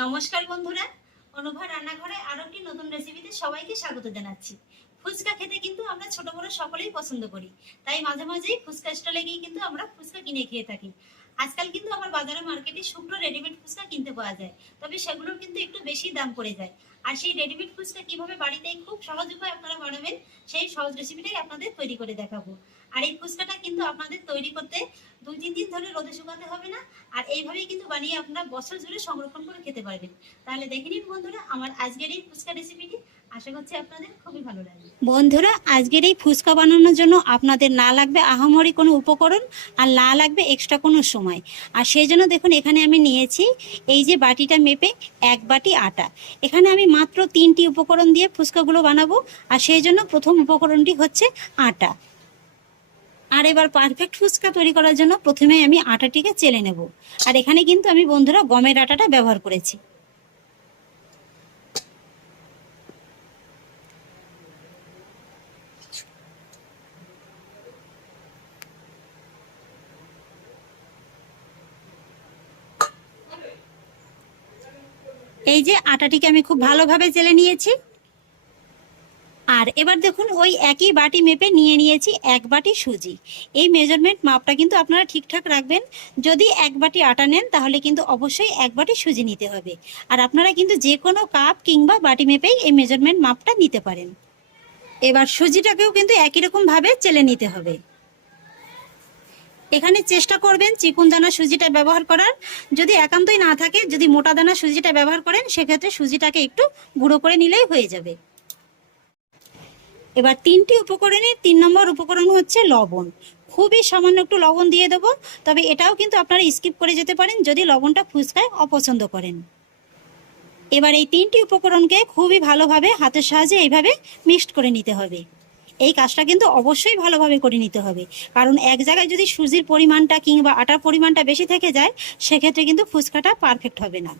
নমস্কার বন্ধুরা। অনুভা রান্নাঘরে আরও একটি নতুন রেসিপিতে সবাইকে স্বাগত জানাচ্ছি। ফুচকা খেতে কিন্তু আমরা ছোট বড় সকলেই পছন্দ করি। তাই মাঝে মাঝেই ফুচকা স্টলে গিয়ে কিন্তু আমরা ফুচকা কিনে খেয়ে থাকি। আজকাল কিন্তু আমার বাজারে মার্কেটে শুকনো রেডিমেড ফুচকা কিনতে পাওয়া যায়। তবে সেগুলোর কিন্তু একটু বেশি দাম পড়ে যায়। আর সেই রেডিমেড ফুচকা কীভাবে বাড়িতে খুব সহজ উপায় আপনারা বানাবেন, সেই সহজ রেসিপিটাই আপনাদের তৈরি করে দেখাবো। আর এই ফুচকাটা কিন্তু আপনাদের তৈরি করতে দুই, তিন দিন ধরে রোদে শুকাতে হবে না। আর এইভাবেই কিন্তু বানিয়ে আপনারা বছর জুড়ে সংরক্ষণ করে খেতে পারবেন। তাহলে দেখে নিন বন্ধুরা, আমার আজকের এই ফুচকা রেসিপিটি আশা করছি আপনাদের খুবই ভালো লাগবে। বন্ধুরা, আজকের এই ফুচকা বানানোর জন্য আপনাদের না লাগবে আহামরি কোনো উপকরণ আর না লাগবে এক্সট্রা কোনো সময়। আর সেই জন্য দেখুন, এখানে আমি নিয়েছি এই যে বাটিটা মেপে এক বাটি আটা। এখানে আমি মাত্র তিনটি উপকরণ দিয়ে ফুচকাগুলো বানাবো। আর সেই জন্য প্রথম উপকরণটি হচ্ছে আটা। আর এবার পারফেক্ট ফুচকা তৈরি করার জন্য প্রথমে আমি আটাটিকে চেলে নেব। আর এখানে কিন্তু আমি বন্ধুরা গমের আটাটা ব্যবহার করেছি। এই যে আটাটিকে আমি খুব ভালোভাবে চেলে নিয়েছি। আর এবার দেখুন, ওই একই বাটি মেপে নিয়ে নিয়েছি এক বাটি সুজি। এই মেজারমেন্ট মাপটা কিন্তু আপনারা ঠিকঠাক রাখবেন। যদি এক বাটি আটা নেন, তাহলে কিন্তু অবশ্যই এক বাটি সুজি নিতে হবে। আর আপনারা কিন্তু যে কোনো কাপ কিংবা বাটি মেপেই এই মেজারমেন্ট মাপটা নিতে পারেন। এবার সুজিটাকেও কিন্তু একই রকম ভাবে চেলে নিতে হবে। এখানে চেষ্টা করবেন চিকুন দানা সুজিটা ব্যবহার করার। যদি একান্তই না থাকে, যদি মোটা দানা সুজিটা ব্যবহার করেন, সেক্ষেত্রে সুজিটাকে একটু গুঁড়ো করে নিলেই হয়ে যাবে। এবার তিনটি উপকরণের তিন নম্বর উপকরণ হচ্ছে লবণ। খুবই সামান্য একটু লবণ দিয়ে দেবো, তবে এটাও কিন্তু আপনারা স্কিপ করে যেতে পারেন যদি লবণটা ফুচকায় অপছন্দ করেন। এবার এই তিনটি উপকরণকে খুবই ভালোভাবে হাতের সাহায্যে এইভাবে মিক্সড করে নিতে হবে। এই কাজটা কিন্তু অবশ্যই ভালোভাবে করে নিতে হবে। কারণ এক জায়গায় যদি সুজির পরিমাণটা কিংবা আটার পরিমাণটা বেশি থেকে যায়, সেক্ষেত্রে কিন্তু ফুচকাটা পারফেক্ট হবে না।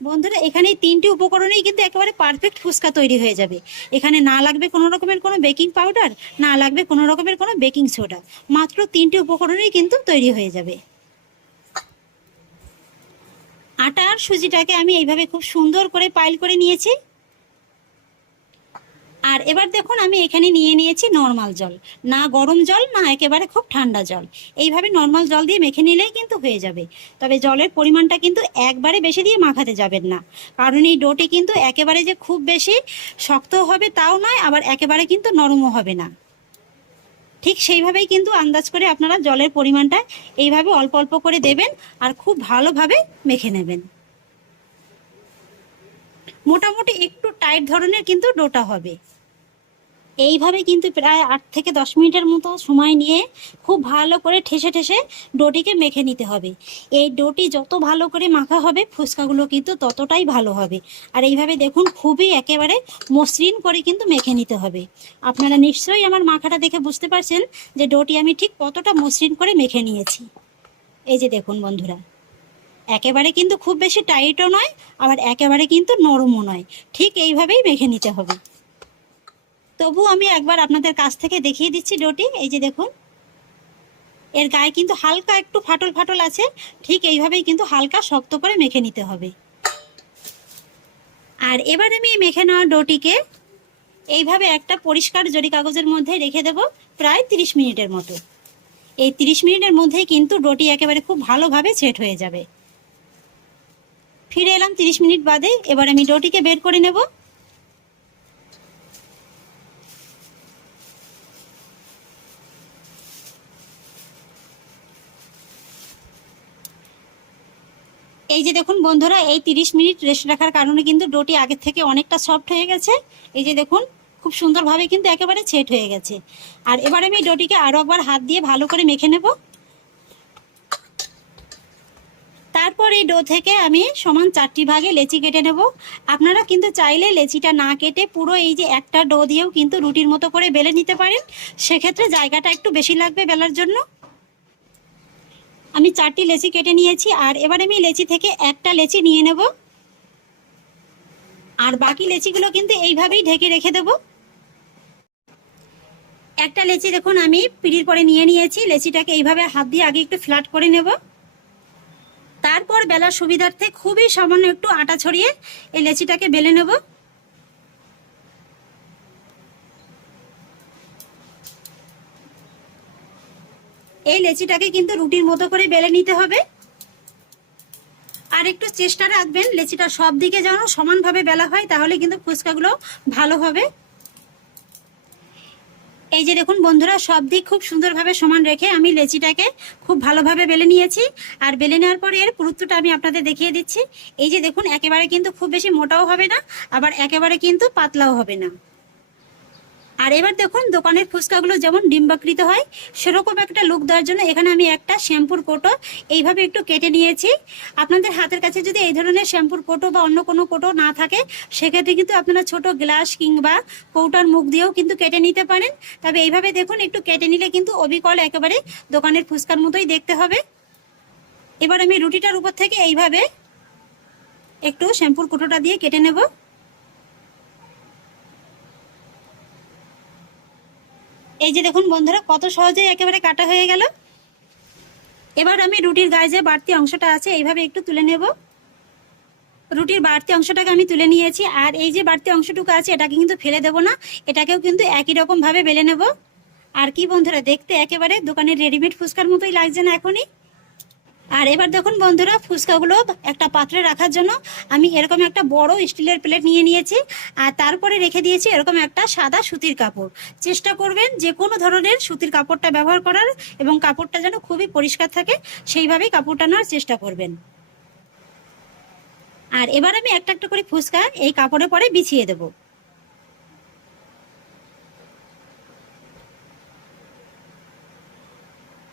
বন্ধুরা, এখানে তিনটি উপকরণেই কিন্তু একেবারে পারফেক্ট ফুচকা তৈরি হয়ে যাবে। এখানে না লাগবে কোনো রকমের কোনো বেকিং পাউডার না লাগবে কোনো রকমের কোনো বেকিং সোডা মাত্র তিনটি উপকরণেই কিন্তু তৈরি হয়ে যাবে। আটা আর সুজিটাকে আমি এইভাবে খুব সুন্দর করে পাইল করে নিয়েছি। আর এবার দেখুন আমি এখানে নিয়ে নিয়েছি নর্মাল জল। না গরম জল, না একেবারে খুব ঠান্ডা জল। এইভাবে নর্মাল জল দিয়ে মেখে নিলেই কিন্তু হয়ে যাবে। তবে জলের পরিমাণটা কিন্তু একবারে বেশি দিয়ে মাখাতে যাবেন না। কারণ এই ডোটি কিন্তু একেবারে যে খুব বেশি শক্ত হবে তাও নয়, আবার একেবারে কিন্তু নরমও হবে না। ঠিক সেইভাবেই কিন্তু আন্দাজ করে আপনারা জলের পরিমাণটা এইভাবে অল্প অল্প করে দেবেন আর খুব ভালোভাবে মেখে নেবেন। মোটামুটি একটু টাইট ধরনের কিন্তু ডোটা হবে। এইভাবে কিন্তু প্রায় আট থেকে দশ মিনিটের মতো সময় নিয়ে খুব ভালো করে ঠেসে ঠেসে ডোটিকে মেখে নিতে হবে। এই ডোটি যত ভালো করে মাখা হবে, ফুচকাগুলো কিন্তু ততটাই ভালো হবে। আর এইভাবে দেখুন, খুবই একেবারে মসৃণ করে কিন্তু মেখে নিতে হবে। আপনারা নিশ্চয়ই আমার মাখাটা দেখে বুঝতে পারছেন যে ডোটি আমি ঠিক কতটা মসৃণ করে মেখে নিয়েছি। এই যে দেখুন বন্ধুরা, একেবারে কিন্তু খুব বেশি টাইটও নয়, আবার একেবারে কিন্তু নরমও নয়। ঠিক এইভাবেই মেখে নিতে হবে। তবু আমি একবার আপনাদের কাছ থেকে দেখিয়ে দিচ্ছি ডোটি। এই যে দেখুন। এর গায়ে কিন্তু হালকা একটু ফাটল ফাটল আছে। ঠিক এইভাবেই কিন্তু হালকা শক্ত করে মেখে নিতে হবে। আর এবার আমি মেখে নেওয়া ডোটিকে এইভাবে একটা পরিষ্কার জরি কাগজের মধ্যে রেখে দেব প্রায় তিরিশ মিনিটের মতো। এই তিরিশ মিনিটের মধ্যেই কিন্তু ডোটি একেবারে খুব ভালোভাবে সেট হয়ে যাবে। ফিরে এলাম তিরিশ মিনিট বাদে। এবার আমি ডোটিকে বের করে নেব। এই যে দেখুন বন্ধুরা, এই তিরিশ মিনিট রেস্ট রাখার কারণে কিন্তু ডোটি আগের থেকে অনেকটা সফট হয়ে গেছে। এই যে দেখুন, খুব সুন্দরভাবে কিন্তু একেবারে ছেট হয়ে গেছে। আর এবার আমি ডোটিকে আরও একবার হাত দিয়ে ভালো করে মেখে নেব। তারপর এই ডো থেকে আমি সমান চারটি ভাগে লেচি কেটে নেব। আপনারা কিন্তু চাইলে লেচিটা না কেটে পুরো এই যে একটা ডো দিয়েও কিন্তু রুটির মতো করে বেলে নিতে পারেন। সেক্ষেত্রে জায়গাটা একটু বেশি লাগবে বেলার জন্য। আমি চারটি লেচি কেটে নিয়েছি, আর এবার আমি লেচি থেকে একটা লেচি নিয়ে নেব। আর বাকি লেচিগুলো কিন্তু এইভাবেই ঢেকে রেখে দেব। একটা লেচি দেখুন, আমি পিড়ির পরে নিয়ে নিয়েছি। লেচিটাকে এইভাবে হাত দিয়ে আগে একটু ফ্ল্যাট করে নেব। তারপর বেলার সুবিধার্থে খুবই সামান্য একটু আটা ছড়িয়ে এই লেচিটাকে বেলে নেব। এই লেচিটাকে কিন্তু রুটির মতো করে বেলে নিতে হবে। আর একটু চেষ্টা রাখবেন লেচিটা সব দিকে যেন সমানভাবে বেলা হয়, তাহলে কিন্তু ফুচকাগুলো ভালো হবে। এই যে দেখুন বন্ধুরা, সব দিক খুব সুন্দরভাবে সমান রেখে আমি লেচিটাকে খুব ভালোভাবে বেলে নিয়েছি। আর বেলে নেওয়ার পরে এর পুরুত্বটা আমি আপনাদের দেখিয়ে দিচ্ছি। এই যে দেখুন, একেবারে কিন্তু খুব বেশি মোটাও হবে না, আবার একেবারে কিন্তু পাতলাও হবে না। আর এবার দেখুন, দোকানের ফুচকাগুলো যেমন ডিম্বাকৃত হয়, সেরকম একটা লুক দেওয়ার জন্য এখানে আমি একটা শ্যাম্পুর কোটো এইভাবে একটু কেটে নিয়েছি। আপনাদের হাতের কাছে যদি এই ধরনের শ্যাম্পুর কোটো বা অন্য কোনো কোটো না থাকে, সেক্ষেত্রে কিন্তু আপনারা ছোট গ্লাস কিংবা কৌটার মুখ দিয়েও কিন্তু কেটে নিতে পারেন। তবে এইভাবে দেখুন, একটু কেটে নিলে কিন্তু অবিকল একেবারে দোকানের ফুচকার মতোই দেখতে হবে। এবার আমি রুটিটার উপর থেকে এইভাবে একটু শ্যাম্পুর কোটোটা দিয়ে কেটে নেব। এই যে দেখুন বন্ধুরা, কত সহজে একেবারে কাটা হয়ে গেল। এবার আমি রুটির গায়ে যে বাড়তি অংশটা আছে, এইভাবে একটু তুলে নেব। রুটির বাড়তি অংশটাকে আমি তুলে নিয়েছি, আর এই যে বাড়তি অংশটুকু আছে, এটাকে কিন্তু ফেলে দেব না, এটাকেও কিন্তু একই রকমভাবে বেলে নেব। আর কি বন্ধুরা, দেখতে একেবারে দোকানের রেডিমেড ফুচকার মতোই লাগছে না এখনই। আর এবার দেখুন বন্ধুরা, ফুচকাগুলো একটা পাত্রে রাখার জন্য আমি এরকম একটা বড় স্টিলের প্লেট নিয়ে নিয়েছি আর তারপরে রেখে দিয়েছি এরকম একটা সাদা সুতির কাপড়। চেষ্টা করবেন যে কোনো ধরনের সুতির কাপড়টা ব্যবহার করার এবং কাপড়টা যেন খুবই পরিষ্কার থাকে, সেইভাবেই কাপড়টা নেওয়ার চেষ্টা করবেন। আর এবার আমি একটা একটা করে ফুচকা এই কাপড়ে পরে বিছিয়ে দেবো।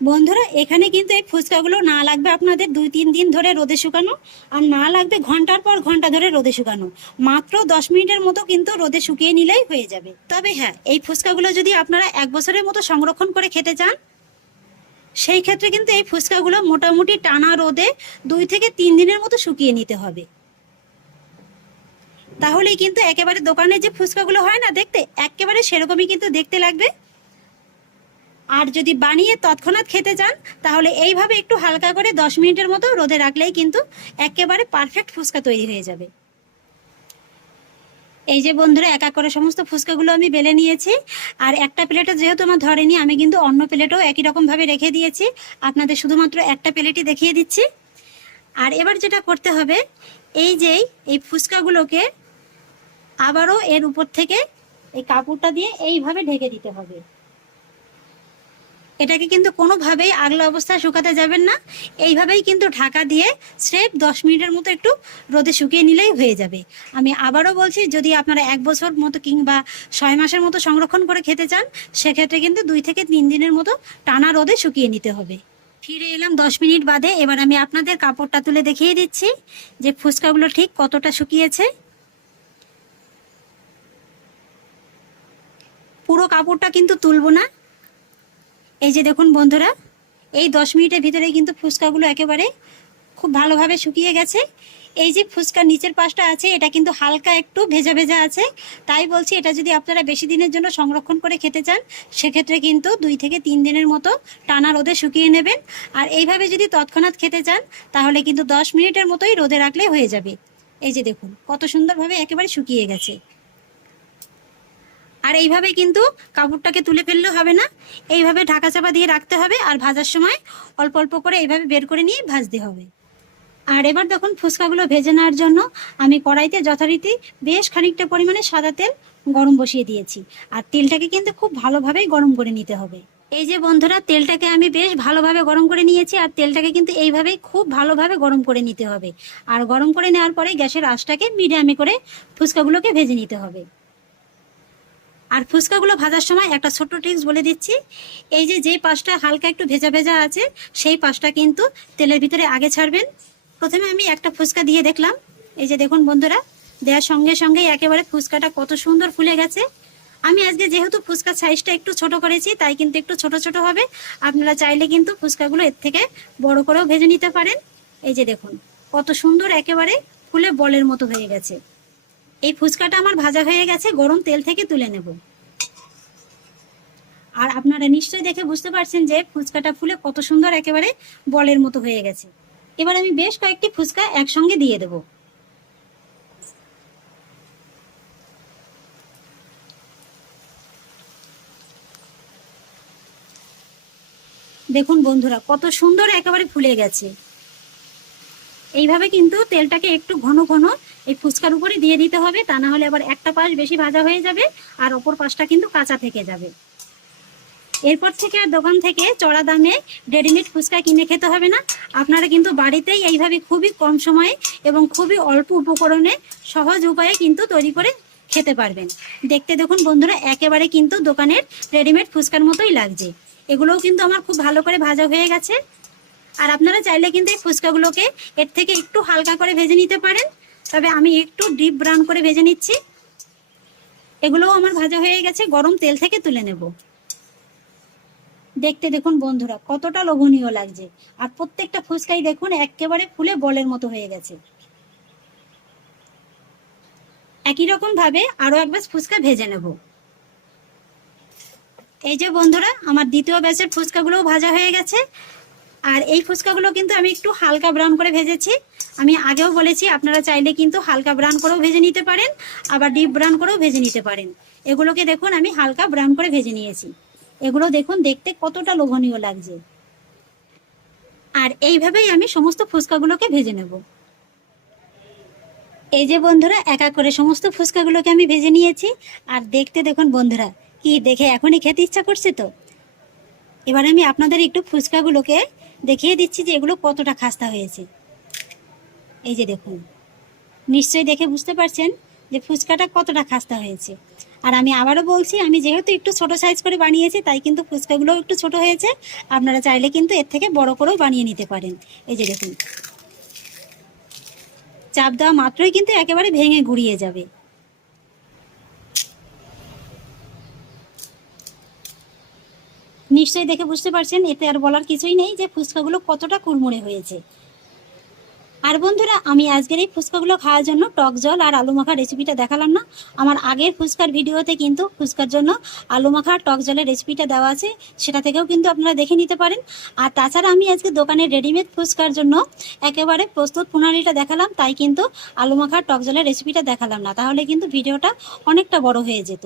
বন্ধুরা, এখানে কিন্তু এই ফুচকাগুলো না লাগবে আপনাদের দুই তিন দিন ধরে রোদে শুকানো আর না লাগবে ঘণ্টার পর ঘণ্টা ধরে রোদে শুকানো। মাত্র দশ মিনিটের মতো কিন্তু রোদে শুকিয়ে নিলেই হয়ে যাবে। তবে হ্যাঁ এই ফুচকাগুলো যদি আপনারা এক বছরের মতো সংরক্ষণ করে খেতে চান, সেই ক্ষেত্রে কিন্তু এই ফুচকাগুলো মোটামুটি টানা রোদে দুই থেকে তিন দিনের মতো শুকিয়ে নিতে হবে। তাহলেই কিন্তু একেবারে দোকানে যে ফুচকাগুলো হয় না দেখতে, একেবারে সেরকমই কিন্তু দেখতে লাগবে। আর যদি বানিয়ে তৎক্ষণাৎ খেতে চান, তাহলে এইভাবে একটু হালকা করে দশ মিনিটের মতো রোদে রাখলেই কিন্তু একেবারে পারফেক্ট ফুচকা তৈরি হয়ে যাবে। এই যে বন্ধুরা, এক এক করে সমস্ত ফুচকাগুলো আমি বেলে নিয়েছি। আর একটা প্লেটে যেহেতু আমার ধরেনি, আমি কিন্তু অন্য প্লেটও একই রকমভাবে রেখে দিয়েছি। আপনাদের শুধুমাত্র একটা প্লেটই দেখিয়ে দিচ্ছি। আর এবার যেটা করতে হবে, এই যে এই ফুচকাগুলোকে আবারও এর উপর থেকে এই কাপড়টা দিয়ে এইভাবে ঢেকে দিতে হবে। এটাকে কিন্তু কোনোভাবেই আগলা অবস্থায় শুকাতে যাবেন না। এইভাবেই কিন্তু ঢাকা দিয়ে স্রেফ দশ মিনিটের মতো একটু রোদে শুকিয়ে নিলেই হয়ে যাবে। আমি আবারও বলছি, যদি আপনারা এক বছর মতো কিংবা ছয় মাসের মতো সংরক্ষণ করে খেতে চান, সেক্ষেত্রে কিন্তু দুই থেকে তিন দিনের মতো টানা রোদে শুকিয়ে নিতে হবে। ফিরে এলাম দশ মিনিট বাদে। এবার আমি আপনাদের কাপড়টা তুলে দেখিয়ে দিচ্ছি যে ফুচকাগুলো ঠিক কতটা শুকিয়েছে। পুরো কাপড়টা কিন্তু তুলবো না। এই যে দেখুন বন্ধুরা, এই দশ মিনিটের ভিতরে কিন্তু ফুচকাগুলো একেবারে খুব ভালোভাবে শুকিয়ে গেছে। এই যে ফুচকার নিচের পাশটা আছে, এটা কিন্তু হালকা একটু ভেজা ভেজা আছে। তাই বলছি, এটা যদি আপনারা বেশি দিনের জন্য সংরক্ষণ করে খেতে চান, সেক্ষেত্রে কিন্তু দুই থেকে তিন দিনের মতো টানা রোদে শুকিয়ে নেবেন। আর এইভাবে যদি তৎক্ষণাৎ খেতে চান, তাহলে কিন্তু দশ মিনিটের মতোই রোদে রাখলে হয়ে যাবে। এই যে দেখুন, কত সুন্দরভাবে একেবারে শুকিয়ে গেছে। আর এইভাবে কিন্তু কাপড়টাকে তুলে ফেললেও হবে না। এইভাবে ঢাকা চাপা দিয়ে রাখতে হবে আর ভাজার সময় অল্প অল্প করে এইভাবে বের করে নিয়ে ভাজতে হবে। আর এবার দেখুন ফুচকাগুলো ভেজে নেওয়ার জন্য আমি কড়াইতে যথারীতি বেশ খানিকটা পরিমাণে সাদা তেল গরম বসিয়ে দিয়েছি। আর তেলটাকে কিন্তু খুব ভালোভাবে গরম করে নিতে হবে। এই যে বন্ধুরা, তেলটাকে আমি বেশ ভালোভাবে গরম করে নিয়েছি আর তেলটাকে কিন্তু এইভাবেই খুব ভালোভাবে গরম করে নিতে হবে। আর গরম করে নেওয়ার পরে গ্যাসের আঁচটাকে মিডিয়ামে করে ফুচকাগুলোকে ভেজে নিতে হবে। আর ফুচকাগুলো ভাজার সময় একটা ছোট্ট টিপস বলে দিচ্ছি। এই যে যেই পাশটা হালকা একটু ভেজা ভেজা আছে, সেই পাশটা কিন্তু তেলের ভিতরে আগে ছাড়বেন। প্রথমে আমি একটা ফুচকা দিয়ে দেখলাম। এই যে, দেখুন বন্ধুরা, দেওয়ার সঙ্গে সঙ্গেই একেবারে ফুচকাটা কত সুন্দর ফুলে গেছে। আমি আজকে যেহেতু ফুচকার সাইজটা একটু ছোট করেছি, তাই কিন্তু একটু ছোট ছোট হবে। আপনারা চাইলে কিন্তু ফুচকাগুলো এর থেকে বড় করেও ভেজে নিতে পারেন। এই যে, দেখুন, কত সুন্দর একেবারে ফুলে বলের মতো হয়ে গেছে। এই ফুচকাটা আমার ভাজা হয়ে গেছে, গরম তেল থেকে তুলে নেব। আর আপনারা নিশ্চয়ই দেখে বুঝতে পারছেন যে ফুচকাটা ফুলে কত সুন্দর একেবারে বলের মতো হয়ে গেছে। এবার আমি বেশ কয়েকটি ফুচকা একসঙ্গে দিয়ে দেব। দেখুন বন্ধুরা, কত সুন্দর একেবারে ফুলে গেছে। এইভাবে কিন্তু তেলটাকে একটু ঘন ঘন এই ফুচকার উপরে দিয়ে দিতে হবে, তা না হলে আবার একটা পাশ বেশি ভাজা হয়ে যাবে আর অপর পাশটা কিন্তু কাঁচা থেকে যাবে। এরপর থেকে আর দোকান থেকে চড়া দামে রেডিমেড ফুচকা কিনে খেতে হবে না। আপনারা কিন্তু বাড়িতেই এইভাবে খুবই কম সময়ে এবং খুবই অল্প উপকরণে সহজ উপায়ে কিন্তু তৈরি করে খেতে পারবেন। দেখতে দেখুন বন্ধুরা, একেবারে কিন্তু দোকানের রেডিমেড ফুচকার মতোই লাগছে। এগুলোও কিন্তু আমার খুব ভালো করে ভাজা হয়ে গেছে। আর আপনারা চাইলে কিন্তু এই ফুচকাগুলোকে এর থেকে একটু হালকা করে ভেজে নিতে পারেন। তবে আমি একটু ডিপ ব্রাউন করে ভেজে নিচ্ছি। এগুলোও আমার ভাজা হয়ে গেছে, গরম তেল থেকে তুলে নেব। দেখতে দেখুন বন্ধুরা, কতটা লোভনীয় লাগছে। আর প্রত্যেকটা ফুচকাই দেখুন একেবারে ফুলে বলের মতো হয়ে গেছে। একই রকম ভাবে আরও একবার ফুচকা ভেজে নেব। এই যে বন্ধুরা, আমার দ্বিতীয় ব্যাচের ফুচকাগুলোও ভাজা হয়ে গেছে। আর এই ফুচকাগুলো কিন্তু আমি একটু হালকা ব্রাউন করে ভেজেছি। আমি আগেও বলেছি, আপনারা চাইলে কিন্তু হালকা ব্রাউন করেও ভেজে নিতে পারেন, আবার ডিপ ব্রাউন করেও ভেজে নিতে পারেন। এগুলোকে দেখুন, আমি হালকা ব্রাউন করে ভেজে নিয়েছি। এগুলো দেখুন, দেখতে কতটা লোভনীয় লাগছে। আর এইভাবেই আমি সমস্ত ফুচকাগুলোকে ভেজে নেব। এই যে বন্ধুরা একা করে সমস্ত ফুচকাগুলোকে আমি ভেজে নিয়েছি। আর দেখতে দেখুন বন্ধুরা, কি দেখে এখনই খেতে ইচ্ছা করছে তো? এবার আমি আপনাদের একটু ফুচকাগুলোকে দেখিয়ে দিচ্ছি যে এগুলো কতটা খাস্তা হয়েছে। এই যে দেখুন, নিশ্চয়ই দেখে বুঝতে পারছেন যে ফুচকাটা কতটা খাস্তা হয়েছে। আর আমি আবারও বলছি, আমি যেহেতু একটু ছোট সাইজ করে বানিয়েছি, তাই কিন্তু ফুচকাগুলোও একটু ছোট হয়েছে। আপনারা চাইলে কিন্তু এর থেকে বড় করেও বানিয়ে নিতে পারেন। এই যে দেখুন, চাপ দেওয়া মাত্রই কিন্তু একেবারে ভেঙে গুড়িয়ে যাবে। নিশ্চয়ই দেখে বুঝতে পারছেন, এতে আর বলার কিছুই নেই যে ফুচকাগুলো কতটা কুড়মুড়ে হয়েছে। আর বন্ধুরা, আমি আজকের এই ফুচকাগুলো খাওয়ার জন্য টক জল আর আলু মাখা রেসিপিটা দেখালাম না। আমার আগের ফুচকার ভিডিওতে কিন্তু ফুচকার জন্য আলু মাখা টক জলের রেসিপিটা দেওয়া আছে, সেটা থেকেও কিন্তু আপনারা দেখে নিতে পারেন। আর তাছাড়া আমি আজকে দোকানে রেডিমেড ফুচকার জন্য একেবারে প্রস্তুত প্রণালীটা দেখালাম, তাই কিন্তু আলু মাখা টক জলের রেসিপিটা দেখালাম না। তাহলে কিন্তু ভিডিওটা অনেকটা বড় হয়ে যেত।